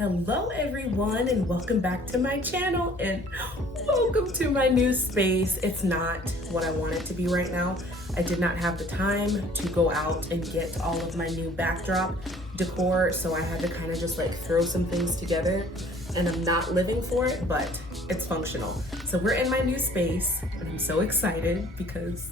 Hello everyone, and welcome back to my channel, and welcome to my new space. It's not what I want it to be right now. I did not have the time to go out and get all of my new backdrop decor, so I had to kind of just like throw some things together, and I'm not living for it, but it's functional. So we're in my new space, and I'm so excited because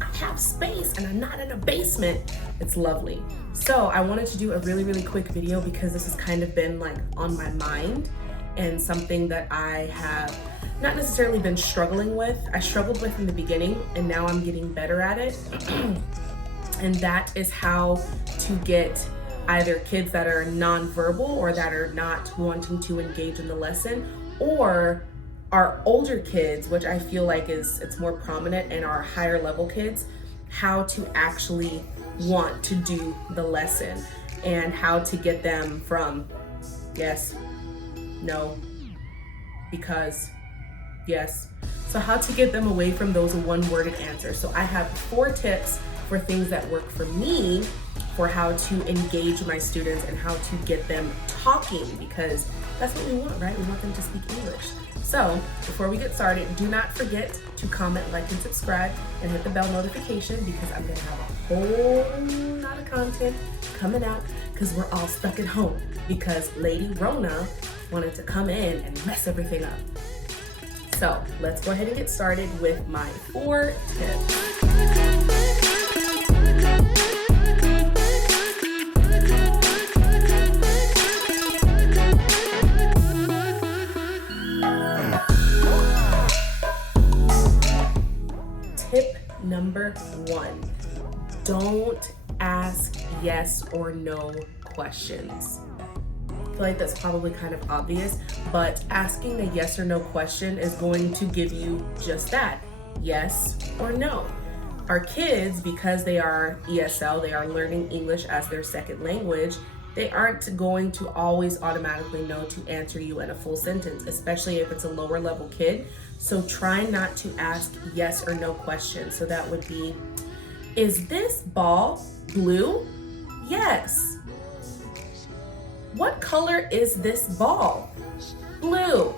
I have space and I'm not in a basement. It's lovely. So I wanted to do a really quick video because this has kind of been like on my mind and something that I have not necessarily been struggling with. I struggled with in the beginning and now I'm getting better at it. And that is how to get either kids that are nonverbal or that are not wanting to engage in the lesson, or our older kids, which I feel like it's more prominent in our higher level kids, how to actually want to do the lesson and how to get them from yes, no, because, yes. So how to get them away from those one-worded answers. So I have 4 tips for things that work for me for how to engage my students and how to get them talking, because that's what we want, right? We want them to speak English. So before we get started, do not forget to comment, like, and subscribe, and hit the bell notification, because I'm gonna have a whole lot of content coming out because we're all stuck at home because Lady Rona wanted to come in and mess everything up. So let's go ahead and get started with my 4 tips. Tip number 1, don't ask yes or no questions. I feel like that's probably kind of obvious, but asking a yes or no question is going to give you just that, yes or no. Our kids, because they are ESL, they are learning English as their second language, they aren't going to always automatically know to answer you in a full sentence, especially if it's a lower level kid. So try not to ask yes or no questions. So that would be, is this ball blue? Yes. What color is this ball? Blue.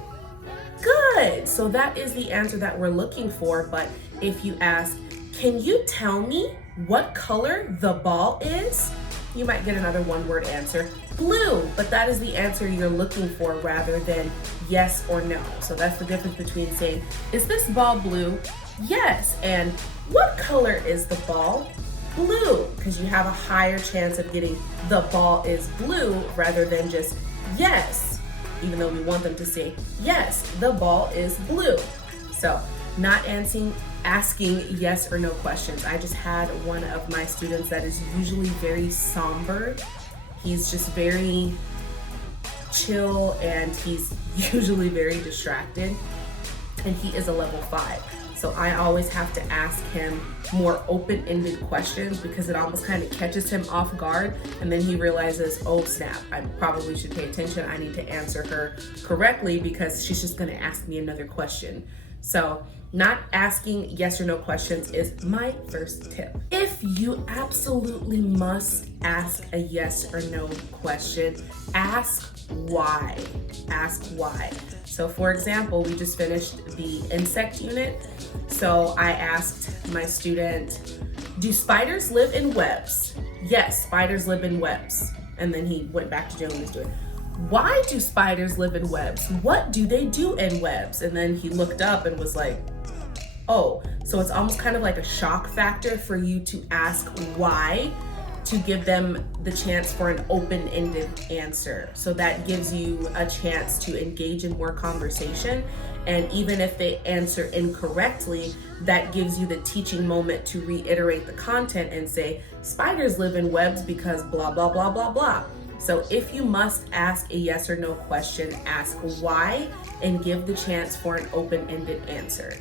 Good. So that is the answer that we're looking for. But if you ask, can you tell me what color the ball is? You might get another one-word answer, blue, but that is the answer you're looking for rather than yes or no. So that's the difference between saying, is this ball blue? Yes. And what color is the ball? Blue, because you have a higher chance of getting the ball is blue rather than just yes, even though we want them to say, yes, the ball is blue. So not asking yes or no questions. I just had one of my students that is usually very somber. He's just very chill and he's usually very distracted, and he is a level 5. So I always have to ask him more open-ended questions because it almost kind of catches him off guard, and then he realizes, oh snap, I probably should pay attention. I need to answer her correctly because she's just gonna ask me another question. So not asking yes or no questions is my first tip. If you absolutely must ask a yes or no question, ask why. Ask why. So for example, we just finished the insect unit. So I asked my student, do spiders live in webs? Yes, spiders live in webs. And then he went back to doing what he was doing. Why do spiders live in webs? What do they do in webs? And then he looked up and was like, oh, so it's almost kind of like a shock factor for you to ask why, to give them the chance for an open-ended answer. So that gives you a chance to engage in more conversation. And even if they answer incorrectly, that gives you the teaching moment to reiterate the content and say, spiders live in webs because blah, blah, blah, blah, blah. So if you must ask a yes or no question, ask why and give the chance for an open-ended answer.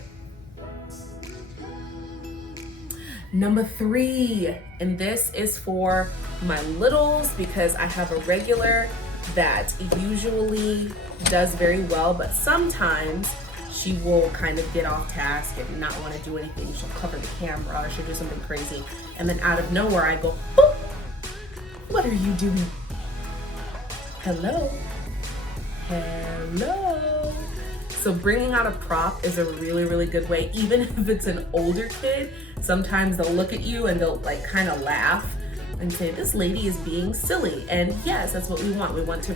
Number 3, and this is for my littles because I have a regular that usually does very well, but sometimes she will kind of get off task and not want to do anything. She'll cover the camera or she'll do something crazy. And then out of nowhere I go, boop, what are you doing? hello, hello. So bringing out a prop is a really, really good way. Even if it's an older kid, sometimes they'll look at you and they'll like kind of laugh and say, this lady is being silly. And yes, that's what we want. We want to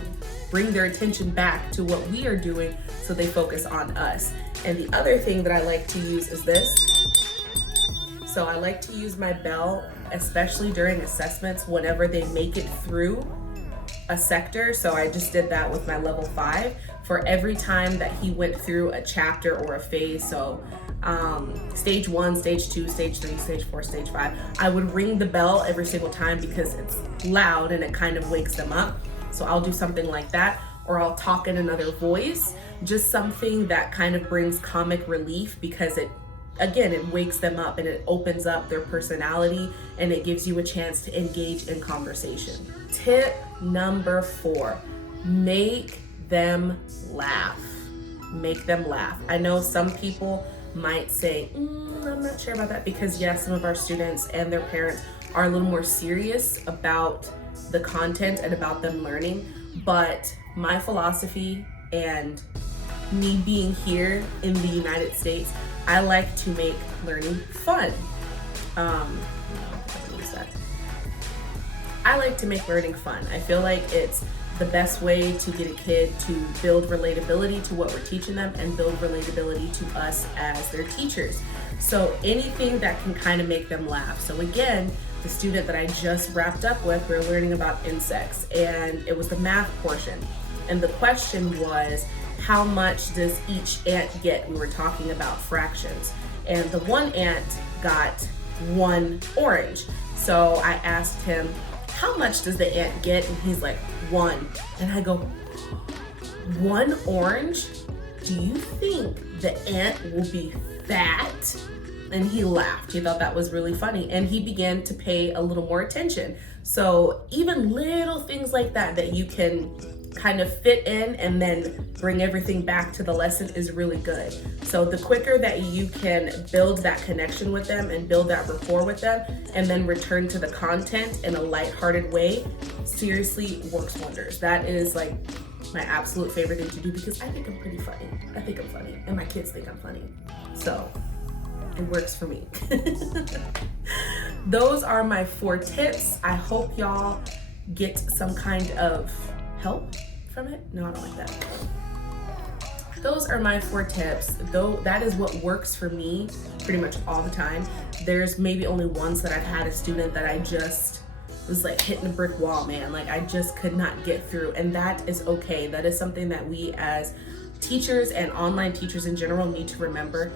bring their attention back to what we are doing so they focus on us. And the other thing that I like to use is this. So I like to use my bell, especially during assessments, whenever they make it through a sector. So I just did that with my level 5 for every time that he went through a chapter or a phase. So stage 1, stage 2, stage 3, stage 4, stage 5, I would ring the bell every single time because it's loud and it kind of wakes them up. So I'll do something like that, or I'll talk in another voice, just something that kind of brings comic relief, because it wakes them up and it opens up their personality and it gives you a chance to engage in conversation. Tip number 4, make them laugh. Make them laugh. I know some people might say, I'm not sure about that, because yes, some of our students and their parents are a little more serious about the content and about them learning, but my philosophy and me being here in the United States, I like to make learning fun. I like to make learning fun. I feel like it's the best way to get a kid to build relatability to what we're teaching them and build relatability to us as their teachers. So anything that can kind of make them laugh. So again, the student that I just wrapped up with, we were learning about insects, and it was the math portion. And the question was, how much does each ant get? We were talking about fractions. And the one ant got 1 orange. So I asked him, how much does the ant get? And he's like, 1. And I go, 1 orange? Do you think the ant will be fat? And he laughed. He thought that was really funny. And he began to pay a little more attention. So even little things like that you can kind of fit in and then bring everything back to the lesson is really good. So the quicker that you can build that connection with them and build that rapport with them and then return to the content in a lighthearted way, seriously works wonders. That is like my absolute favorite thing to do, because I think I'm pretty funny. I think I'm funny and my kids think I'm funny. So it works for me. Those are my 4 tips. I hope y'all get some kind of help from it. No, I don't like that. Those are my 4 tips. Though that is what works for me pretty much all the time. There's maybe only once that I've had a student that I just was like hitting a brick wall, man. Like I just could not get through, and that is okay. That is something that we as teachers and online teachers in general need to remember.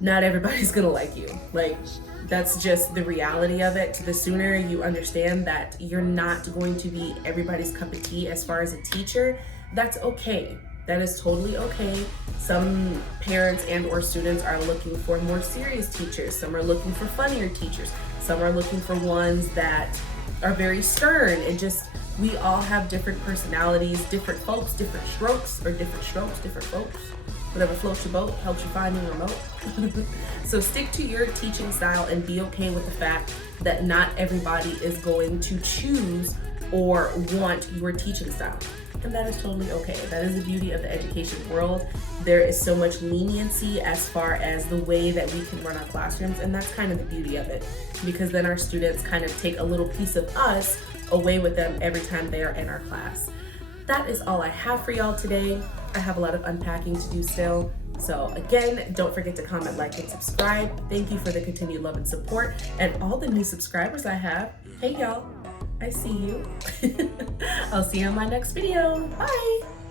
Not everybody's gonna like you. Like, that's just the reality of it. The sooner you understand that you're not going to be everybody's cup of tea as far as a teacher, that's okay. That is totally okay. Some parents and or students are looking for more serious teachers. Some are looking for funnier teachers. Some are looking for ones that are very stern. We all have different personalities, different folks, different strokes, or different strokes, different folks. Whatever floats your boat helps you find your remote. So stick to your teaching style and be okay with the fact that not everybody is going to choose or want your teaching style. And that is totally okay. That is the beauty of the education world. There is so much leniency as far as the way that we can run our classrooms, and that's kind of the beauty of it, because then our students kind of take a little piece of us away with them every time they are in our class. That is all I have for y'all today. I have a lot of unpacking to do still. So again, don't forget to comment, like, and subscribe. Thank you for the continued love and support, and all the new subscribers I have. Hey y'all, I see you. I'll see you on my next video. Bye.